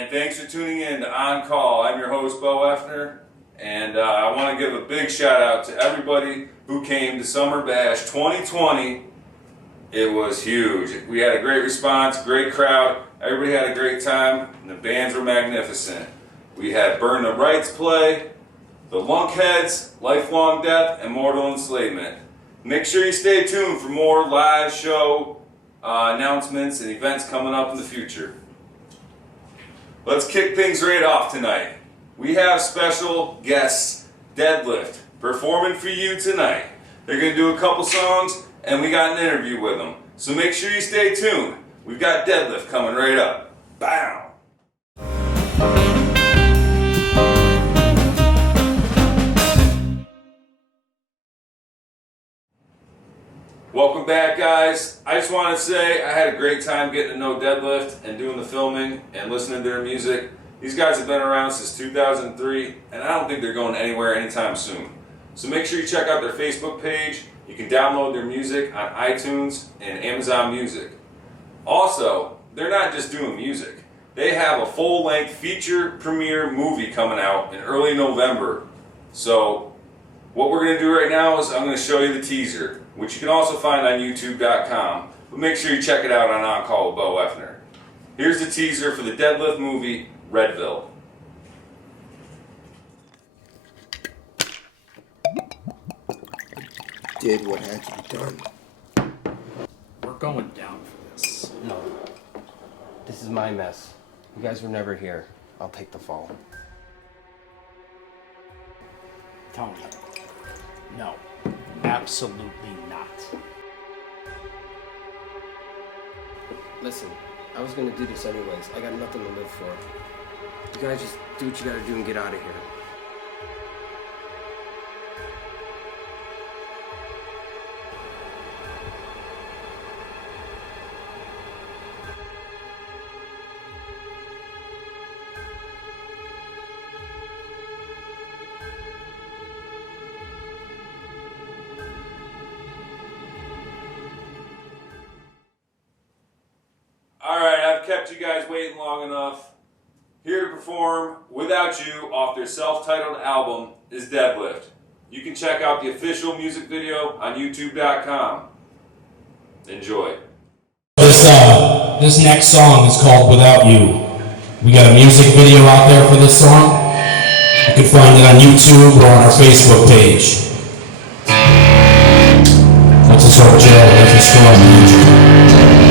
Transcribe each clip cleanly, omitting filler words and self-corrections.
and thanks for tuning in to On Call. I'm your host, Bo Effner, and I want to give a big shout out to everybody who came to Summer Bash 2020. It was huge. We had a great response, great crowd, everybody had a great time, and the bands were magnificent. We had Burn the Rights play, the Lunkheads, Lifelong Death, and Mortal Enslavement. Make sure you stay tuned for more live show announcements and events coming up in the future. Let's kick things right off tonight. We have special guests, Deadlift, performing for you tonight. They're going to do a couple songs, and we got an interview with them. So make sure you stay tuned. We've got Deadlift coming right up. Bow! Welcome back, guys. I just want to say I had a great time getting to know Deadlift and doing the filming and listening to their music. These guys have been around since 2003, and I don't think they're going anywhere anytime soon. So make sure you check out their Facebook page. You can download their music on iTunes and Amazon Music. Also, they're not just doing music. They have a full-length feature premiere movie coming out in early November. So what we're going to do right now is I'm going to show you the teaser, which you can also find on YouTube.com. But make sure you check it out on Call with Bo Effner. Here's the teaser for the Deadlift movie, Redville. Did what had to be done. We're going down for this. No. This is my mess. You guys were never here. I'll take the fall. Tony. No. Absolutely not. Listen, I was gonna do this anyways. I got nothing to live for. You guys just do what you gotta do and get out of here. Alright, I've kept you guys waiting long enough. Here to perform Without You off their self-titled album is Deadlift. You can check out the official music video on YouTube.com. Enjoy. This next song is called Without You. We got a music video out there for this song. You can find it on YouTube or on our Facebook page. Let's just start jail. Let's just go on the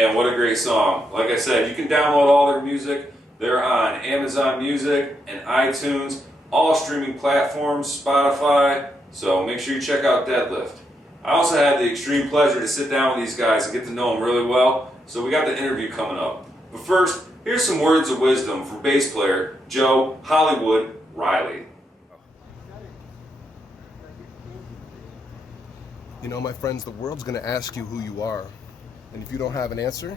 Man, what a great song. Like I said, you can download all their music. They're on Amazon Music and iTunes, all streaming platforms, Spotify. So make sure you check out Deadlift. I also had the extreme pleasure to sit down with these guys and get to know them really well. So we got the interview coming up. But first, here's some words of wisdom from bass player Joe Hollywood Riley. You know, my friends, the world's gonna ask you who you are. And if you don't have an answer,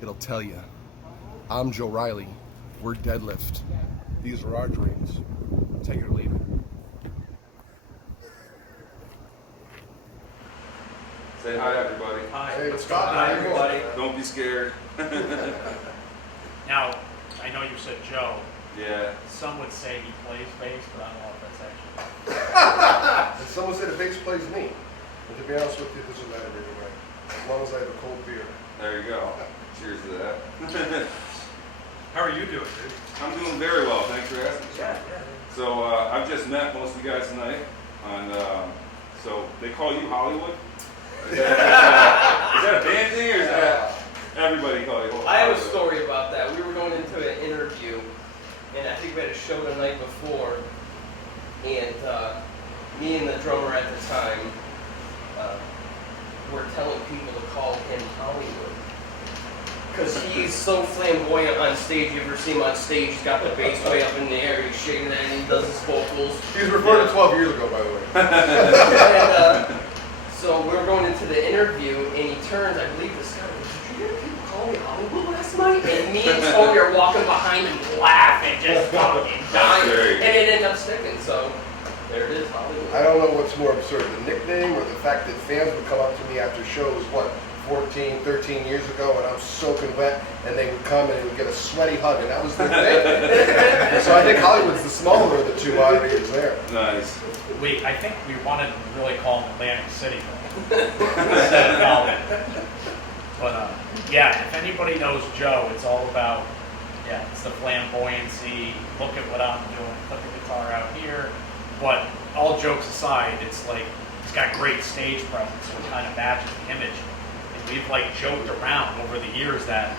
it'll tell you. I'm Joe Riley. We're Deadlift. These are our dreams. Take it or leave it. Say hi, everybody. Hi. Hey, what's up, everybody? Don't be scared. Now, I know you said Joe. Yeah. Some would say he plays bass, but I don't know if that's actually. And someone said a bass plays me. And to be honest with you, it doesn't matter anyway. As long as I have a cold beer. There you go. Cheers to that. How are you doing, dude? I'm doing very well. Thanks for asking. So I've just met most of you guys tonight. And so they call you Hollywood? Is that a band thing or is that everybody call you Hollywood? I have a story about that. We were going into an interview, and I think we had a show the night before, and me and the drummer at the time were telling people to call him Hollywood. Because he's so flamboyant on stage. You ever see him on stage? He's got the bass way up in the air, he's shaking it, and he does his vocals. He was recorded 12 years ago, by the way. And, so we were going into the interview, and he turns, I believe this guy goes, "Did you hear people call me Hollywood last night?" And me and Toby are walking behind him laughing, just fucking dying. Great. And it ended up sticking, so there it is, Hollywood. I don't know what's more absurd, the nickname or the fact that fans would come up to me after shows, 14, 13 years ago, and I'm soaking wet, and they would come and they would get a sweaty hug, and that was their thing. So I think Hollywood's the smaller of the two oddities there. Nice. I think we wanted to really call him Atlantic City instead of Hollywood. But yeah, if anybody knows Joe, it's all about, it's the flamboyancy, look at what I'm doing, put the guitar out here. But all jokes aside, it's like, he's got great stage presence, so it kind of matches the image. And we've like joked around over the years that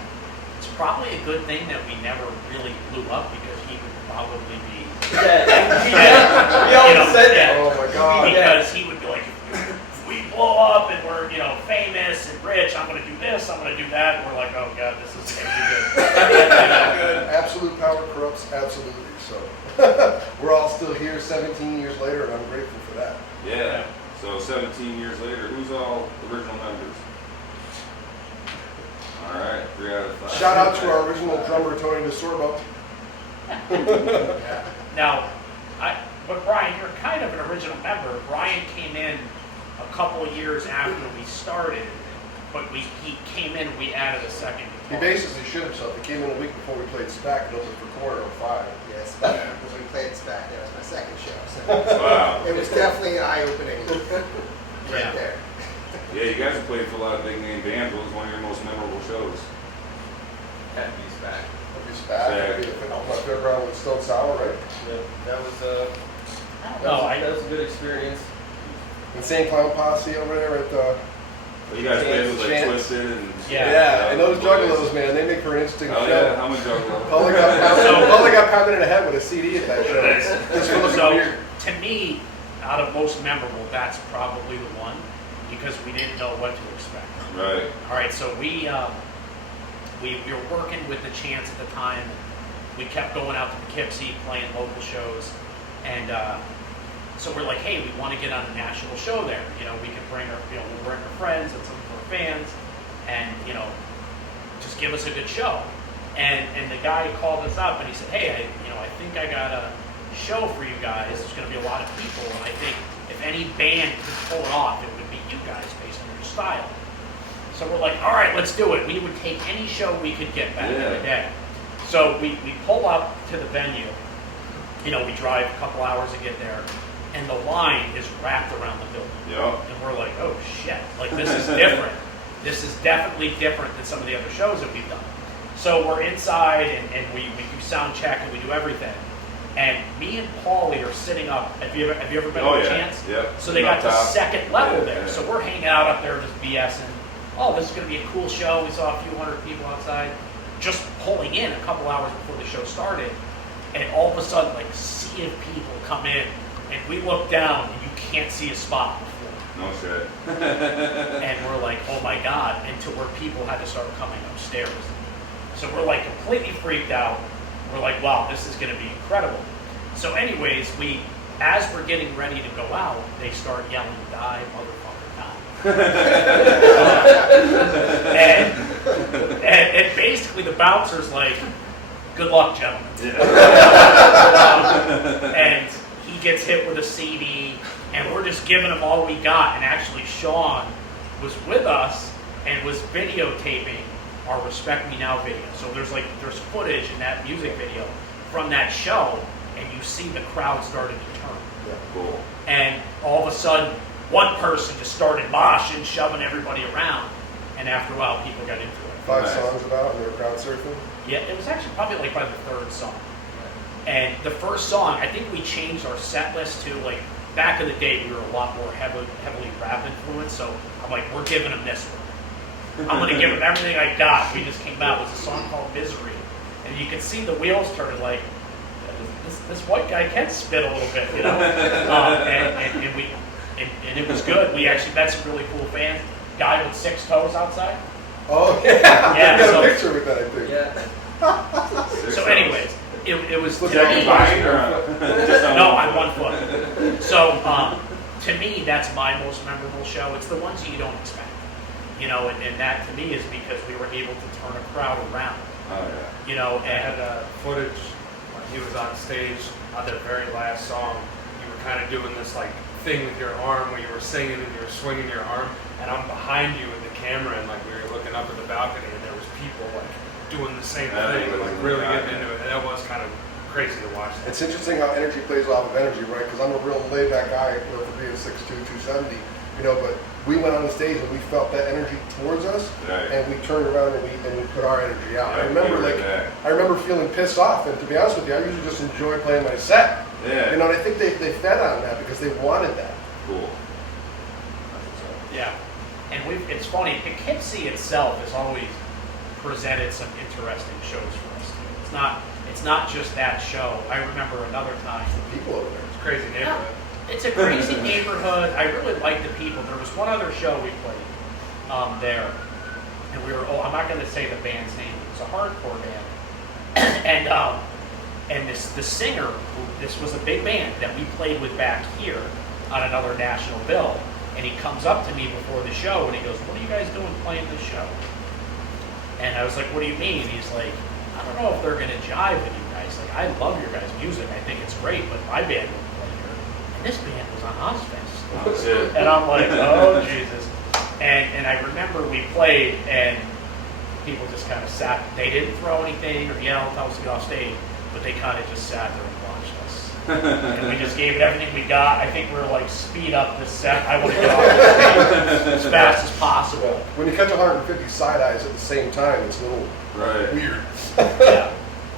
it's probably a good thing that we never really blew up, because he would probably be We always said that. Oh my God. because he would be like, if we blow up and we're, famous and rich, I'm going to do this, I'm going to do that. And we're like, oh God, this is going to be good. Absolute power corrupts absolutely. So we're all still here 17 years later, and I'm grateful for that. Yeah. So 17 years later, who's all original members? All right, 3 out of 5. Shout out to our original drummer, Tony DeSorbo. Now, but Brian, you're kind of an original member. Brian came in a couple of years after we started, but he came in, we added a second He guitar. basically shit himself. He came in a week before we played SPAC and opened for Corner on 5. Yes, because we played SPAC. That was my second show. So Wow. it was definitely eye-opening Yeah. right there. Yeah, you guys have played for a lot of big name bands. What was one of your most memorable shows? Had to be back. It'll be SPAC. It'll be the fairground with Stone Sour, right? That was that was a good experience. Insane Clown Posse over there at the... You guys played with like Chance. Twisted and Yeah. And those Juggalos, man, they make for an interesting Oh show. yeah, I'm a juggler. Paulie got pounded in the head with a CD at that show. Just for looking So, weird. to me, out of most memorable, that's probably the one, because we didn't know what to expect. Right. All right, so we were working with the Chance at the time. We kept going out to Poughkeepsie, playing local shows, and so we're like, hey, we want to get on a national show there. We can bring we'll bring our friends and some of our fans, and just give us a good show. And the guy called us up and he said, hey, I think I got a show for you guys. There's going to be a lot of people, and I think if any band could pull it off, it would be you guys based on your style. So we're like, all right, let's do it. We would take any show we could get back in the day. So we pull up to the venue. We drive a couple hours to get there, and the line is wrapped around the building. Yeah. And we're like, oh shit, like this is different. This is definitely different than some of the other shows that we've done. So we're inside, and we do sound check, and we do everything. And me and Paulie are sitting up. Have you ever been Oh, to a yeah. Chance? Yep. So they got the Up top. second level Yeah, there. yeah. So we're hanging out up there just BSing. oh, this is going to be a cool show. We saw a few hundred people outside, just pulling in a couple hours before the show started, and all of a sudden, like, sea of people come in, and we look down, and you can't see a spot before. No shit. And we're like, oh my God, and to where people had to start coming upstairs. So we're like completely freaked out. We're like, wow, this is going to be incredible. So anyways, as we're getting ready to go out, they start yelling, die, motherfucker, die. and basically the bouncer's like, good luck, gentlemen. And he gets hit with a CD, and we're just giving him all we got. And actually, Sean was with us and was videotaping our Respect Me Now video. So there's footage in that music video from that show, and you see the crowd starting to turn. Yeah. Cool. And all of a sudden, one person just started moshing, shoving everybody around, and after a while, people got into it. 5 Nice. songs about, and they were crowd surfing. Yeah, it was actually probably like by the third song. And the first song, I think we changed our set list to, like, back in the day, we were a lot more heavily rap influenced, so I'm like, we're giving them this one. I'm going to give them everything I got. We just came out with a song called Misery. And you could see the wheels turning, like, this white guy can spit a little bit, you know? And it was good. We actually met some really cool fans. Guy with 6 toes outside. Oh, yeah. Yeah, I got so- a picture with that, I think. Yeah. So anyways, it was... Look to at me- Combined or just on No, one on foot? 1 foot. So, to me, that's my most memorable show. It's the ones that you don't expect. You know, and that to me is because we were able to turn a crowd around. Oh yeah. You know, I had and footage when he was on stage on their very last song. You were kind of doing this like thing with your arm where you were singing and you were swinging your arm, and I'm behind you with the camera, and like we were looking up at the balcony, and there was people like doing the same Yeah, thing, it was like really in the getting into it, and that was kind of crazy to watch. It's interesting how energy plays off of energy, right? Because I'm a real laid-back guy, you know, for being 6'2", 270, you know, but we went on the stage and we felt that energy towards us, Right. and we turned around and we put our energy out. Yeah, I remember, we were like, there. I remember feeling pissed off, and to be honest with you, I usually just enjoy playing my set. Yeah. You know, and I think they fed on that because they wanted that. Cool. yeah. And it's funny, Poughkeepsie itself has always presented some interesting shows for us. It's not just that show. I remember another time. People over there. It's a crazy neighborhood. It's a crazy neighborhood. I really like the people. There was one other show we played there, and I'm not going to say the band's name. It was a hardcore band, and the singer, this was a big band that we played with back here on another national bill, and he comes up to me before the show and he goes, "What are you guys doing playing this show?" And I was like, "What do you mean?" And he's like, "I don't know if they're going to jive with you guys. Like, I love your guys' music. I think it's great, but my band won't play here." And this band was on Ozfest. Oh shit. And I'm like, oh, Jesus. And I remember we played, and people just kind of sat. They didn't throw anything or yell, tell us to get off stage, but they kind of just sat there and watched us. And we just gave it everything we got. I think we were like, speed up this set. I want to get off the stage as fast as possible. When you catch 150 side eyes at the same time, it's a little Right. weird. Yeah.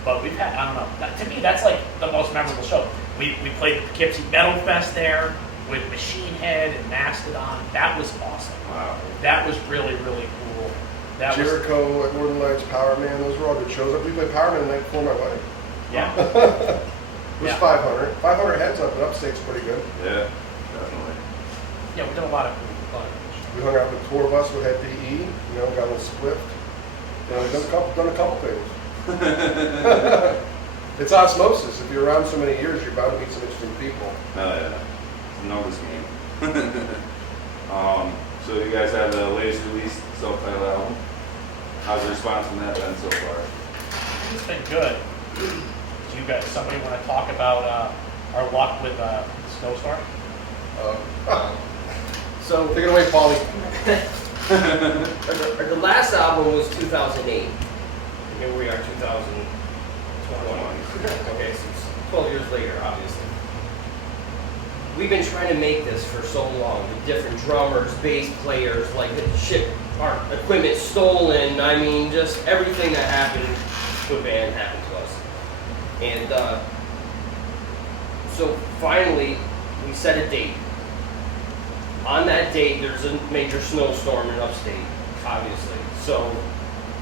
But we've had, I don't know. To me, that's like the most memorable show. We played the Poughkeepsie Metal Fest there with Machine Head and Mastodon. That was awesome. Wow. That was really, really cool. That was, Jericho at Northern Lights, Power Man, those were all good shows. We played Power Man the night before my wedding. yeah. It was Yeah. 500. 500 heads up, and upstate's pretty good. Yeah. Definitely. Yeah, we did a lot of cool We hung out with the tour bus with Head PE, you know, got a little split. You know, we've done a couple things. It's osmosis. If you're around so many years, you're bound to meet some interesting people. Oh yeah. It's a numbers game. So you guys have the latest release self-titled album. How's the response from that been so far? It's been good. Do you guys, somebody want to talk about our luck with Snowstorm? So Take it away, Paulie. the last album was 2008. And here we are, 2021. Okay, so it's 12 years later, obviously. We've been trying to make this for so long with different drummers, bass players, like shit, our equipment stolen. I mean, just everything that happened to a band happened to us. And so finally, we set a date. On that date, there's a major snowstorm in upstate. obviously. So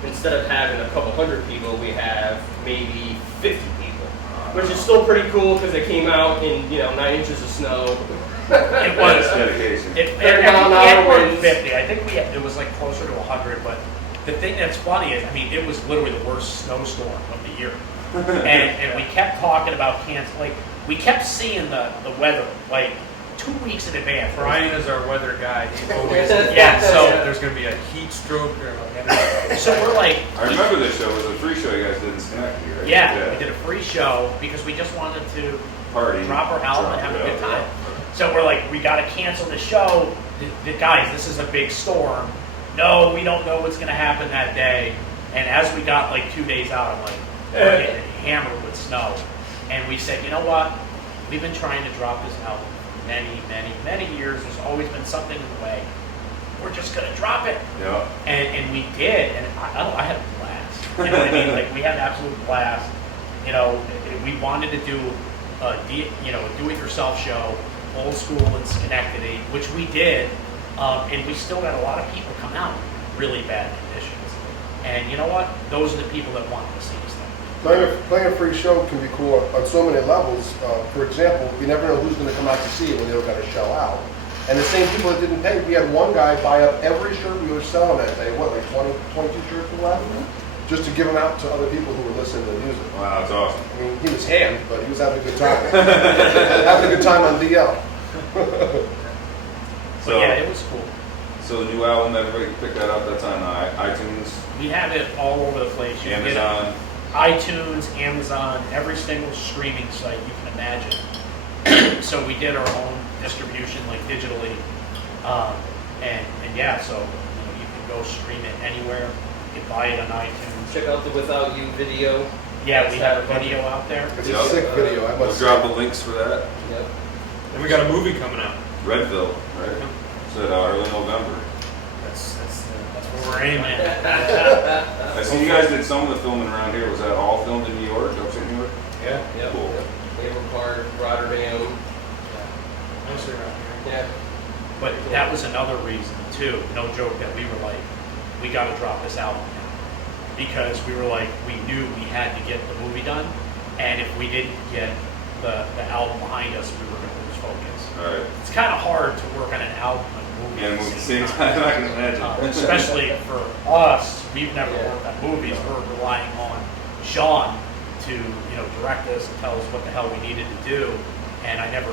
instead of having a couple hundred people, we have maybe 50 people, which is still pretty cool because it came out in 9 inches of snow. It was. That's dedication. It, Third it, mile an it hour were winds. 50. I think it was like closer to 100. But the thing that's funny is, I mean, it was literally the worst snowstorm of the year, and we kept talking about like we kept seeing the weather like 2 weeks in advance. Brian is our weather guy. He always Yeah, so- there's going to be a heat stroke or like So we're like, I remember this show. It was a free show you guys did in Schenectady, right? yeah, we did a free show because we just wanted to Party. drop our album and Drop have it a good out, time. So we're like, we got to cancel the show. Guys, this is a big storm. No, we don't know what's going to happen that day. And as we got like 2 days out, I'm like, we're getting hammered with snow. And we said, you know what? We've been trying to drop this album for many, many, many years. There's always been something in the way. We're just going to drop it. Yeah. And we did. And I had a blast. You know what I mean? Like, we had an absolute blast. You know, we wanted to do a do-it-yourself show, old school in Schenectady, which we did, and we still got a lot of people come out in really bad conditions. And you know what? Those are the people that want to see us there. Playing a free show can be cool on so many levels. For example, you never know who's going to come out to see it when they're going to shell out. And the same people that didn't pay, we had one guy buy up every shirt we were selling that day. What, like 22 shirts were left? Just to give them out to other people who were listening to the music. Wow, that's awesome. I mean, he was hammed, but he was having a good time. Having a good time on DL. So yeah, it was cool. So the new album, everybody can pick that up. That's on iTunes, We have it all over the place. You can get it Amazon. iTunes, Amazon, every single streaming site you can imagine. So we did our own distribution, like digitally, and yeah, so you can go stream it anywhere. You can buy it on iTunes. Check out the Without You video. Yeah, we have a video out there. It's Yep. a sick video, I We'll must drop say. the links for that. Yep. And we got a movie coming out. Redville, right? Said early November. That's what we're aiming at. I see you guys did some of the filming around here. Was that all filmed in New York, upstate New York? Yeah. Yep. Cool. Yep. Naval Park, Rotterdam. Mostly around here. Yeah. But that was another reason too, no joke, that we were like, we got to drop this album now. Because we were like, we knew we had to get the movie done, and if we didn't get the album behind us, we were going to lose focus. All right. It's kind of hard to work on an album and a movie Yeah, at move the the same same time. time. I can imagine. Especially for us, we've never Yeah. worked on movies. We're relying on Sean to direct us and tell us what the hell we needed to do, and I never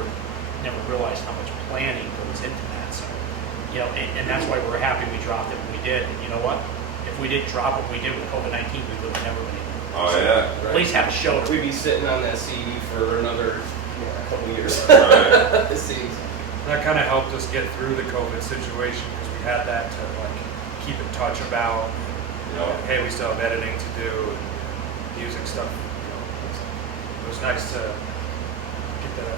realized how much planning goes into that. So, and that's why we're happy we dropped it when we did. And you know what? If we didn't drop it when we did with COVID-19, we would have never been able to. Oh yeah. At least have a show. We'd be sitting on that CD for another couple years. Right. It seems. That kind of helped us get through the COVID situation because we had that to like keep in touch about. Hey, we still have editing to do and music stuff. It was nice to get the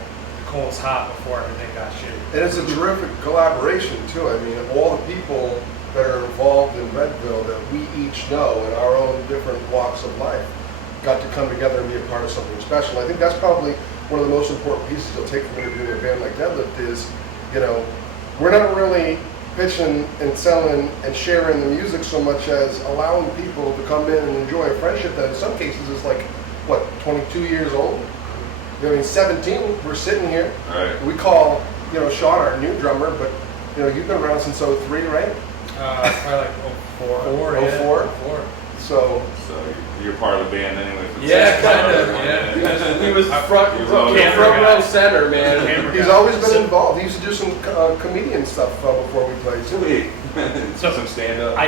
coals hot before everything got shitty. And it's a terrific collaboration too. I mean, all the people that are involved in Redville that we each know in our own different walks of life got to come together and be a part of something special. I think that's probably one of the most important pieces you'll take from interviewing a band like Deadlift is, we're not really pitching and selling and sharing the music so much as allowing people to come in and enjoy a friendship that in some cases is like, 22 years old? 17, we're sitting here. Right. We call, Sean our new drummer, but, you've been around since 03, right? Probably like 04. 04? So, So you're part of the band anyway. For the Yeah, second kind of. time. Yeah. He was front He was always row center, man. Camera he's guy. always been involved. He used to do some comedian stuff before we played. too. Sweet. So, Some stand up. I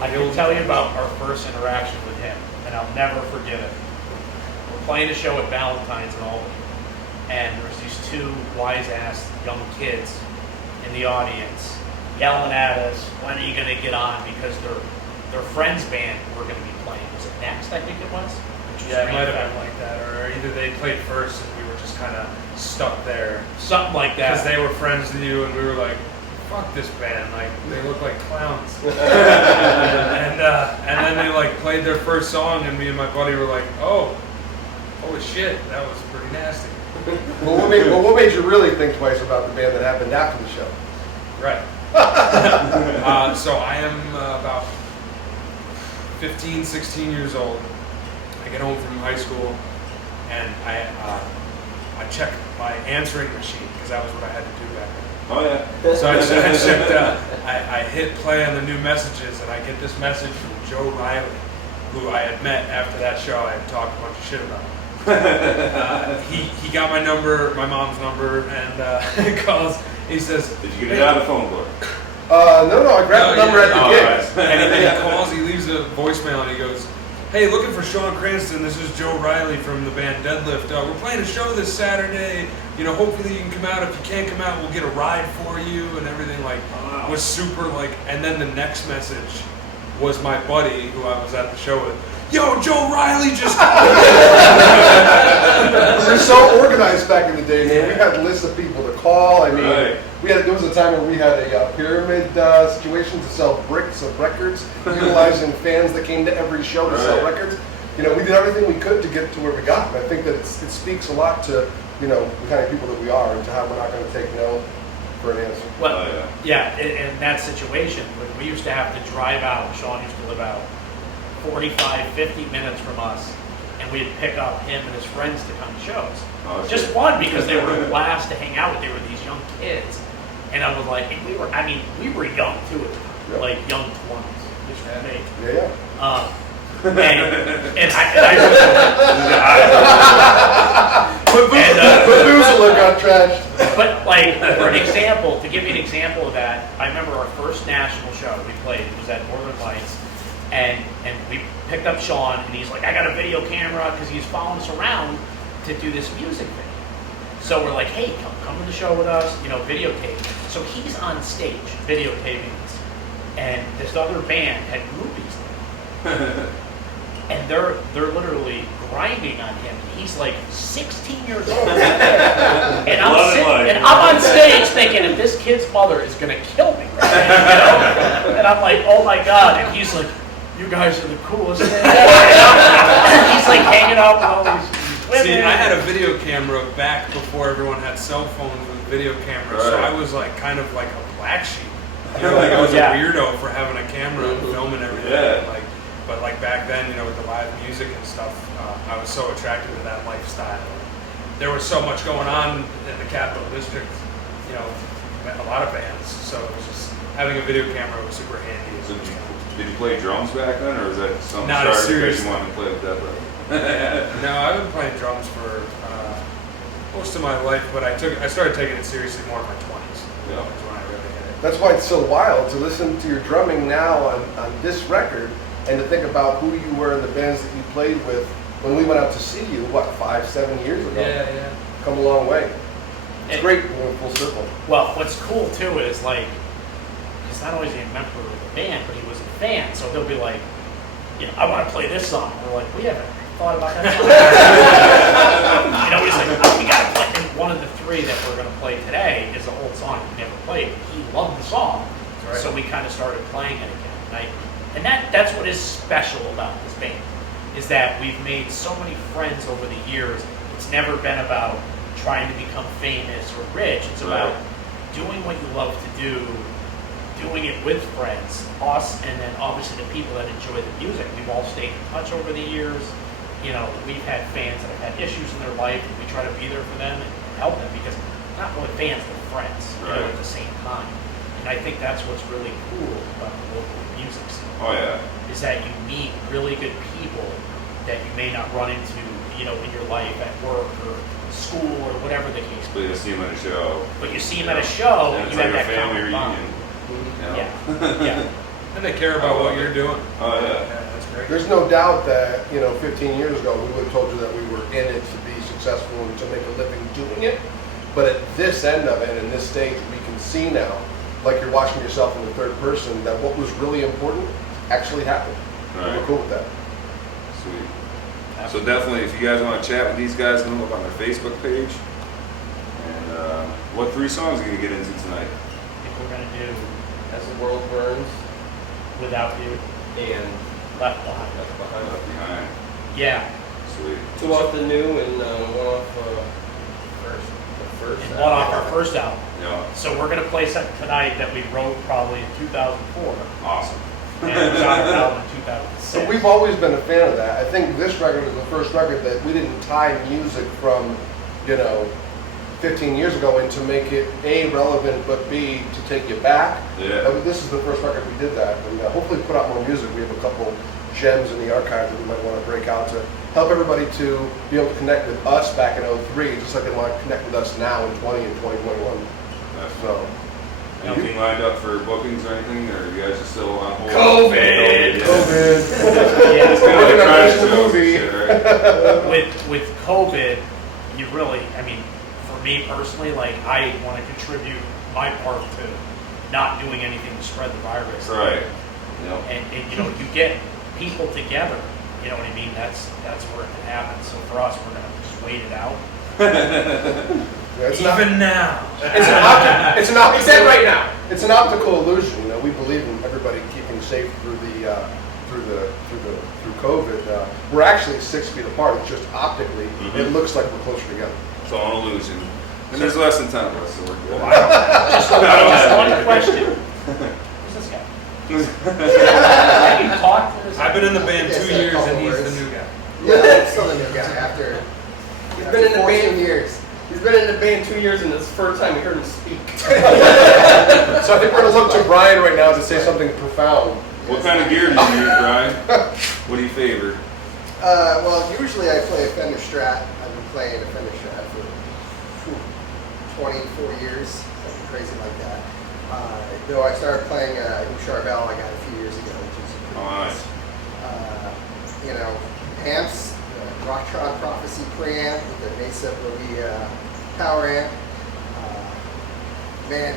I can tell you about our first interaction with him, and I'll never forget it. We're playing a show at Valentine's in Albany, and there's these two wise-ass young kids in the audience yelling at us, when are you going to get on? Because their friend's band were going to be playing. Was it Next, I think it was? Which was Yeah, it Green might have Flag. been like that, or either they played first and we were just kind of stuck there Something like because that. they were friends with you, and we were like, "Fuck this band! Like they look like clowns." and then they like played their first song, and me and my buddy were like, "Oh, holy shit, that was pretty nasty." Well, what made you really think twice about the band that happened after the show? Right. So I am about 15, 16 years old. I get home from high school, and I check my answering machine because that was what I had to do back then. Oh yeah. So I checked. I hit play on the new messages, and I get this message from Joe Riley, who I had met after that show. I had talked a bunch of shit about. He got my number, my mom's number, and calls. He says, Did you get it out of the phone book? No, I grabbed the number at the Oh, gig. right. And then he calls, he leaves a voicemail, and he goes, "Hey, looking for Sean Cranston. This is Joe Riley from the band Deadlift. We're playing a show this Saturday. You know, hopefully you can come out. If you can't come out, we'll get a ride for you," and everything. Like, was super like. And then the next message was my buddy who I was at the show with. Yo, Joe Riley just. We were so organized back in the day, man. We had lists of people to call. I mean, Right. there was a time where we had a pyramid situation to sell bricks of records, utilizing fans that came to every show to sell Right. records. You know, we did everything we could to get to where we got. And I think that it speaks a lot to, you know, the kind of people that we are and to how we're not going to take no for an answer. Well, Oh, yeah. in that situation, when we used to have to drive out, Sean used to live out 45, 50 minutes from us, and we'd pick up him and his friends to come to shows. Oh, Just shit. one, because they were a blast to hang out with. They were these young kids. And I was like, and we were young too at the time, Yeah. like young 20s, which was me. Yeah. And I Methuselah got trashed. But like for an example, to give you an example of that, I remember our first national show we played. It was at Northern Lights, and we picked up Sean, and he's like, "I got a video camera," because he's following us around to do this music video. So we're like, "Hey, come to the show with us," you know, videotape. So he's on stage videotaping us, and this other band had groupies there. And they're literally grinding on him. He's like 16 years old. And I'm on stage thinking, if this kid's mother is gonna kill me, right? You know? And I'm like, oh my god. And he's like, you guys are the coolest thing ever. And he's like hanging out with all these women. See, I had a video camera back before everyone had cell phones with video cameras, so Right. I was like kind of like a black sheep. You know, like I was Yeah. a weirdo for having a camera and filming everything. Yeah. Like, but like back then, you know, with the live music and stuff, I was so attracted to that lifestyle. There was so much going on in the Capital District, you know, a lot of bands. So it was just having a video camera was super handy. So did you play drums back then, or was that something Not as started because serious. you wanted to play with that? No, I've been playing drums for most of my life, but I started taking it seriously more in my 20s. Yeah. That's when I really hit it. That's why it's so wild to listen to your drumming now on this record and to think about who you were in the bands that you played with when we went out to see you, 5, 7 years ago? Yeah. Come a long way. It's And- great when we're full circle. Well, what's cool too is like, he's not always a member of the band, but he was a fan. So they'll be like, you know, I want to play this song. We're like, we haven't thought about that song. You know, he's like, oh, we got to play. And one of the three that we're going to play today is an old song we never played. He loved the song, Right. so we kind of started playing it again. And that's what is special about this band, is that we've made so many friends over the years. It's never been about trying to become famous or rich. It's about doing what you love to do, doing it with friends, us, and then obviously the people that enjoy the music. We've all stayed in touch over the years. You know, we've had fans that have had issues in their life, and we try to be there for them and help them, because not really fans, but friends, you know, Right. at the same time. And I think that's what's really cool about the local music scene, Oh yeah. is that you meet really good people that you may not run into, you know, in your life at work or school or whatever the case But may you be. see him at a show. But you see them at a show, And and it's you like have a that family common bond. reunion. You know? Yeah, yeah. And they care about what you're doing. Oh yeah. Yeah, that's great. There's no doubt that, 15 years ago, we would have told you that we were in it to be successful and to make a living doing it. But at this end of it, in this stage, we can see now, like you're watching yourself in the third person, that what was really important actually happened. And Right. we're cool with that. Sweet. So definitely, if you guys want to chat with these guys, hit them up on their Facebook page. And what 3 songs are you gonna get into tonight? I think we're gonna do As the world burns Without You, and Left Behind. left behind. Left Behind. Yeah, Sweet. 2 off the new and 1 off the first. and one off our first album. Yeah. So we're gonna play something tonight that we wrote probably in 2004, Awesome. and it was on our album in 2006. So we've always been a fan of that. I think this record is the first record that we didn't tie music from, 15 years ago and to make it A, relevant, but B, to take you back. Yeah. I mean, this is the first record we did that, and hopefully put out more music. We have a couple gems in the archive that we might want to break out to help everybody to be able to connect with us back in '03, just like they want to connect with us now in 20 and 2021. So, Anything lined up for bookings or anything, or you guys are still on hold? COVID. Yeah. COVID. Yeah. It's kind of like We're gonna trying finish to the do movie. shit, right? with COVID, you really, I mean, for me personally, like I want to contribute my part to not doing anything to spread the virus. That's right. Yep. And you get people together. You know what I mean? That's where it can happen. So for us, we're gonna just wait it out. Yeah, it's not- Even now. It's an optical. Except right now. It's an optical illusion. We believe in everybody keeping safe through COVID. We're actually 6 feet apart. It's just optically, it looks like we're closer together. It's all an illusion. And there's less than 10 of us, so we're good. Just one question. Who's this guy? Have you talked to this? I've been in the band Yes, 2 a years couple and he's words. the new guy. Yeah, I'm still the new guy after, He's after been in the 14 band. years. He's been in the band 2 years, and this is the first time we heard him speak. So I think we're going to look to Brian right now to say something profound. What kind of gear do you use, Brian? What do you favor? Well, usually I play a Fender Strat. I've been playing a Fender Strat for 24 years, something crazy like that. Though I started playing a Charvel I got a few years ago, which is pretty Nice. amps, Rocktron Prophecy preamp with the Mesa Boogie power amp. Man,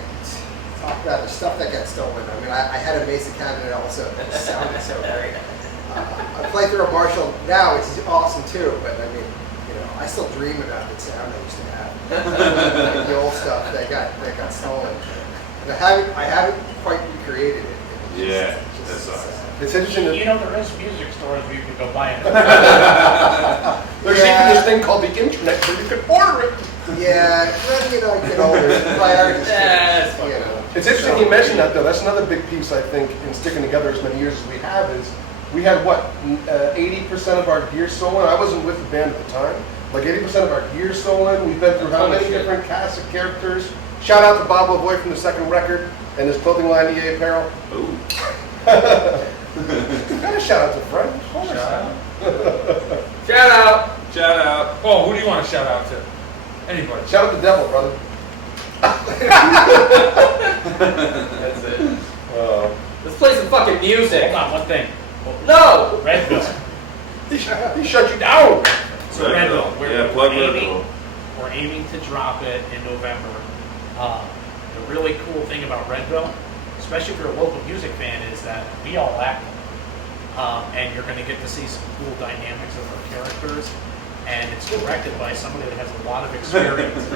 talk about the stuff that got stolen. I mean, I had a Mesa cabinet also. It sounded so great. I play through a Marshall now, which is awesome too, but I mean, I still dream about the sound I used to have. Like the old stuff that got stolen. And I haven't quite recreated it. Yeah, that sucks. It's interesting that There is music stores where you can go buy it. there's even this thing called the internet where you can order it. Yeah, when I get older, priorities Yes. change, It's interesting you mentioned that though. That's another big piece I think in sticking together as many years as we have is we had 80% of our gear stolen. I wasn't with the band at the time. Like 80% of our gear stolen. We've been through how many different casts of characters? Shout out to Bob Lavoie from the second record and his clothing line EA Apparel. Ooh. Gotta shout out to Fred. Of course. Shout out. Shout out. Oh, who do you want to shout out to? Anybody. Shout out the devil, brother. That's it. Uh, Let's play some fucking music. Hold on, one thing. No. Redville. he shut you down. So Redville. Yeah, plug Redville. We're aiming to drop it in November. The really cool thing about Redville, especially if you're a local music fan, is that we all act. And you're going to get to see some cool dynamics of our characters. And it's directed by somebody that has a lot of experience.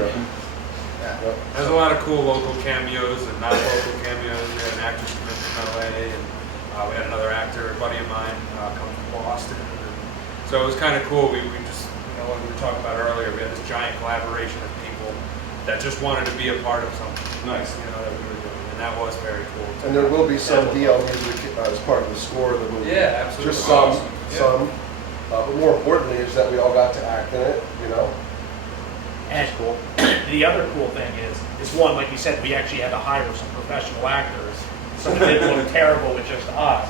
There's a lot of cool local cameos and not local cameos. We had an actress come in from LA, and we had another actor, a buddy of mine, come from Boston. And so it was kind of cool. We just, like we were talking about earlier, we had this giant collaboration of people that just wanted to be a part of something. Nice. That we were doing, and that was very cool. And there will be some DL music as part of the score of the movie. Yeah, absolutely. Just some, Awesome. Yeah. some. But more importantly is that we all got to act in it, And the other cool thing is one, like you said, we actually had to hire some professional actors. So it didn't look terrible with just us,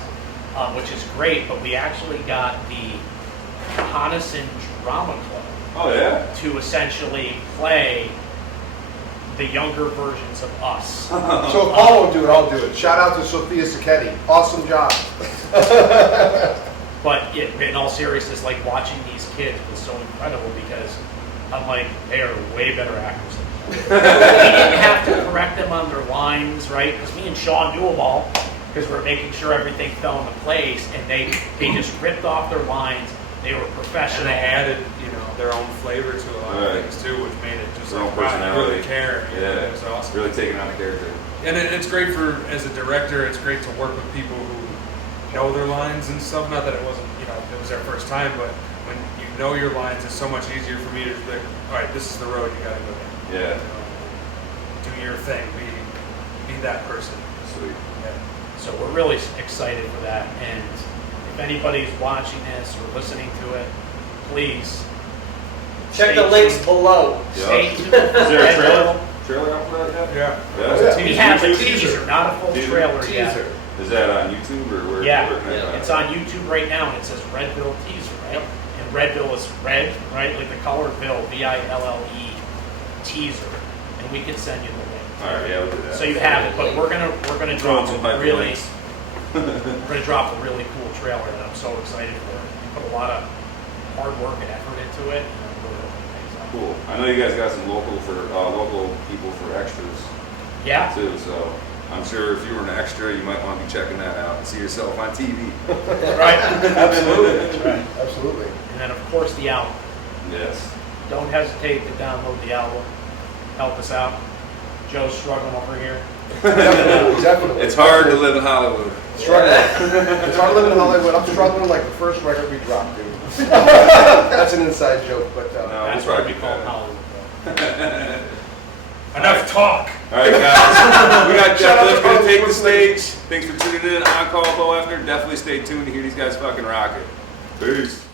which is great. But we actually got the Coniston Drama Club Oh, yeah? to essentially play the younger versions of us. So if Paul won't do it, I'll do it. Shout out to Sophia Sacchetti. Awesome job. But in all seriousness, like watching these kids was so incredible because I'm like, they are way better actors than me. We didn't have to correct them on their lines, right? Because me and Sean knew them all because we're making sure everything fell into place, and they just ripped off their lines. They were And professional. they added, their own flavor to a lot of Right. things too, which made it just Their own like, wow, you really personality. care. Yeah. It was awesome. Really taking on a character. And it's great as a director, it's great to work with people who know their lines and stuff. Not that it wasn't, it was their first time, but when you know your lines, it's so much easier for me to just be like, all right, this is the road you gotta go down. Yeah. Do your thing. Be that person. Sweet. So we're really excited for that. And if anybody's watching this or listening to it, please Check stay the links tuned. below. Stay tuned. Is there a trailer out for that yet? Yeah. We have a YouTube? teaser, not a full Teaser. trailer yet. Teaser. Is that on YouTube or where? Yeah, where can I find it's it? on YouTube right now, and it says Redville teaser, right? And Redville is red, right? Like the color Ville, V-I-L-L-E teaser, and we can send you the link. All right, yeah, we'll do that. So you have it, but we're gonna Throwing drop some a really hyperlinks. we're gonna drop a really cool trailer that I'm so excited for. We put a lot of hard work and effort into it, and I'm really hoping it pays off. Cool. I know you guys got some local people for extras Yeah, too, so I'm sure if you were an extra, you might want to be checking that out and see yourself on TV. right. Absolutely. That's right. Absolutely. And then of course the album. Yes. Don't hesitate to download the album. Help us out. Joe's struggling over here. Definitely. Definitely. It's hard to live in Hollywood. Struggling. It's hard to live in Hollywood. I'm struggling like the first record we dropped, dude. That's an inside joke, but No, That's we'll why probably we do call it that. Hollywood. Enough talk. All right, guys. We got Shout Jeff out Lift to going to Carlos take the listening. stage. Thanks for tuning in. On Call Bo Effner. Definitely stay tuned to hear these guys fucking rock it. Peace.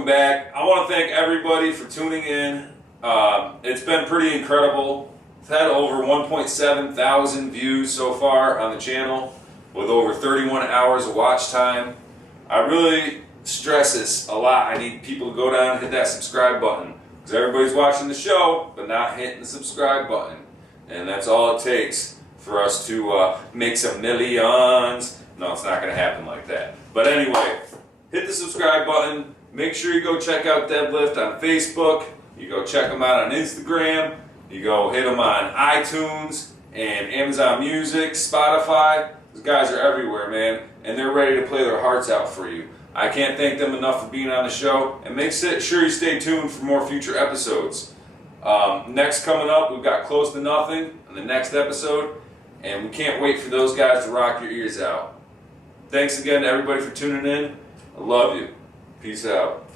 welcome back. I want to thank everybody for tuning in. It's been pretty incredible. It's had over 1.7 thousand views so far on the channel with over 31 hours of watch time. I really stress this a lot. I need people to go down and hit that subscribe button because everybody's watching the show but not hitting the subscribe button. And that's all it takes for us to make some millions. No, it's not going to happen like that. But anyway, hit the subscribe button. Make sure you go check out Deadlift on Facebook. You go check them out on Instagram. You go hit them on iTunes and Amazon Music, Spotify. Those guys are everywhere, man. And they're ready to play their hearts out for you. I can't thank them enough for being on the show. And make sure you stay tuned for more future episodes. Next coming up, we've got Close to Nothing in the next episode. And we can't wait for those guys to rock your ears out. Thanks again to everybody for tuning in. I love you. Peace out.